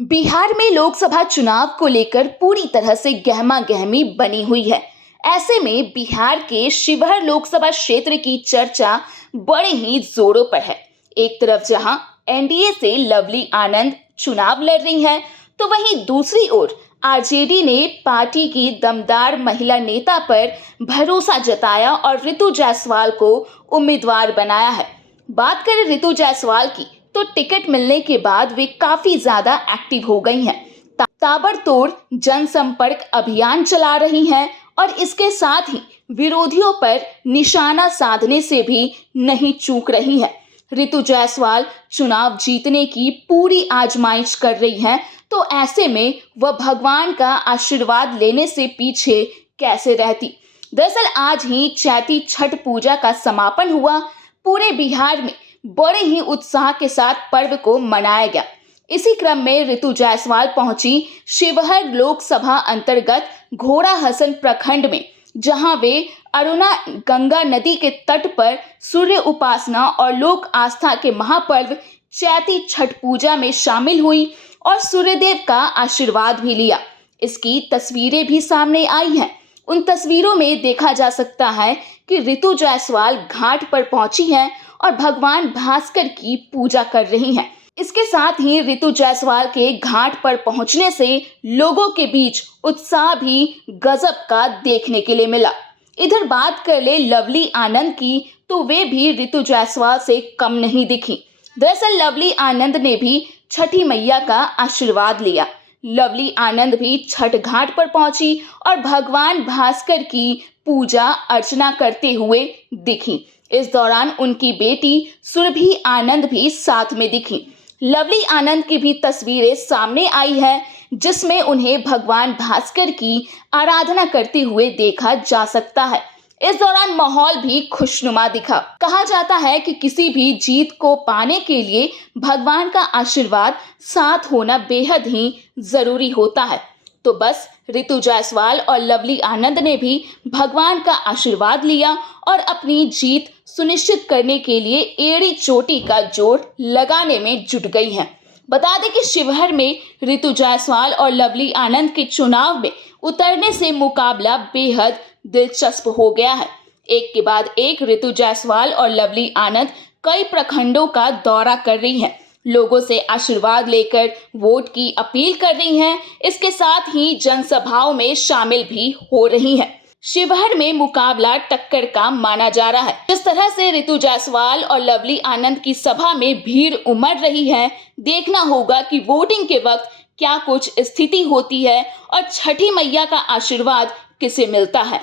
बिहार में लोकसभा चुनाव को लेकर पूरी तरह से गहमा गहमी बनी हुई है। ऐसे में बिहार के शिवहर लोकसभा क्षेत्र की चर्चा बड़े ही जोरों पर है। एक तरफ जहां एनडीए से लवली आनंद चुनाव लड़ रही हैं, तो वहीं दूसरी ओर आरजेडी ने पार्टी की दमदार महिला नेता पर भरोसा जताया और रितु जायसवाल को उम्मीदवार बनाया है। बात करें रितु जायसवाल की, तो टिकट मिलने के बाद वे काफी ज्यादा एक्टिव हो गई हैं। ताबड़तोड़ जनसंपर्क अभियान चला रही हैं और इसके साथ ही विरोधियों पर निशाना साधने से भी नहीं चूक रही हैं। रितु जायसवाल चुनाव जीतने की पूरी आजमाइश कर रही हैं, तो ऐसे में वह भगवान का आशीर्वाद लेने से पीछे कैसे रहती। दरअसल आज ही चैती छठ पूजा का समापन हुआ। पूरे बिहार में बड़े ही उत्साह के साथ पर्व को मनाया गया। इसी क्रम में रितु जायसवाल पहुंची शिवहर लोकसभा अंतर्गत घोड़ा हसन प्रखंड में, जहां वे अरुणा गंगा नदी के तट पर सूर्य उपासना और लोक आस्था के महापर्व चैती छठ पूजा में शामिल हुई और सूर्यदेव का आशीर्वाद भी लिया। इसकी तस्वीरें भी सामने आई हैं। उन तस्वीरों में देखा जा सकता है कि रितु जायसवाल घाट पर पहुंची हैं और भगवान भास्कर की पूजा कर रही हैं। इसके साथ ही रितु जायसवाल के घाट पर पहुंचने से लोगों के बीच उत्साह भी गजब का देखने के लिए मिला। इधर बात कर ले लवली आनंद की, तो वे भी रितु जायसवाल से कम नहीं दिखी। दरअसल लवली आनंद ने भी छठी मैया का आशीर्वाद लिया। लवली आनंद भी छठ घाट पर पहुंची और भगवान भास्कर की पूजा अर्चना करते हुए दिखी। इस दौरान उनकी बेटी सुरभि आनंद भी साथ में दिखी। लवली आनंद की भी तस्वीरें सामने आई है, जिसमें उन्हें भगवान भास्कर की आराधना करते हुए देखा जा सकता है। इस दौरान माहौल भी खुशनुमा दिखा। कहा जाता है कि किसी भी जीत को पाने के लिए भगवान का आशीर्वाद साथ होना बेहद ही जरूरी होता है। तो बस रितु जायसवाल और लवली आनंद ने भी भगवान का आशीर्वाद लिया और अपनी जीत सुनिश्चित करने के लिए एड़ी चोटी का जोर लगाने में जुट गई हैं। बता दें कि शिवहर में रितु जायसवाल और लवली आनंद के चुनाव में उतरने से मुकाबला बेहद दिलचस्प हो गया है। एक के बाद एक रितु जायसवाल और लवली आनंद कई प्रखंडों का दौरा कर रही हैं। लोगों से आशीर्वाद लेकर वोट की अपील कर रही हैं। इसके साथ ही जनसभाओं में शामिल भी हो रही हैं। शिवहर में मुकाबला टक्कर का माना जा रहा है। जिस तरह से रितु जायसवाल और लवली आनंद की सभा में भीड़ उमड़ रही है, देखना होगा कि वोटिंग के वक्त क्या कुछ स्थिति होती है और छठी मैया का आशीर्वाद किसे मिलता है।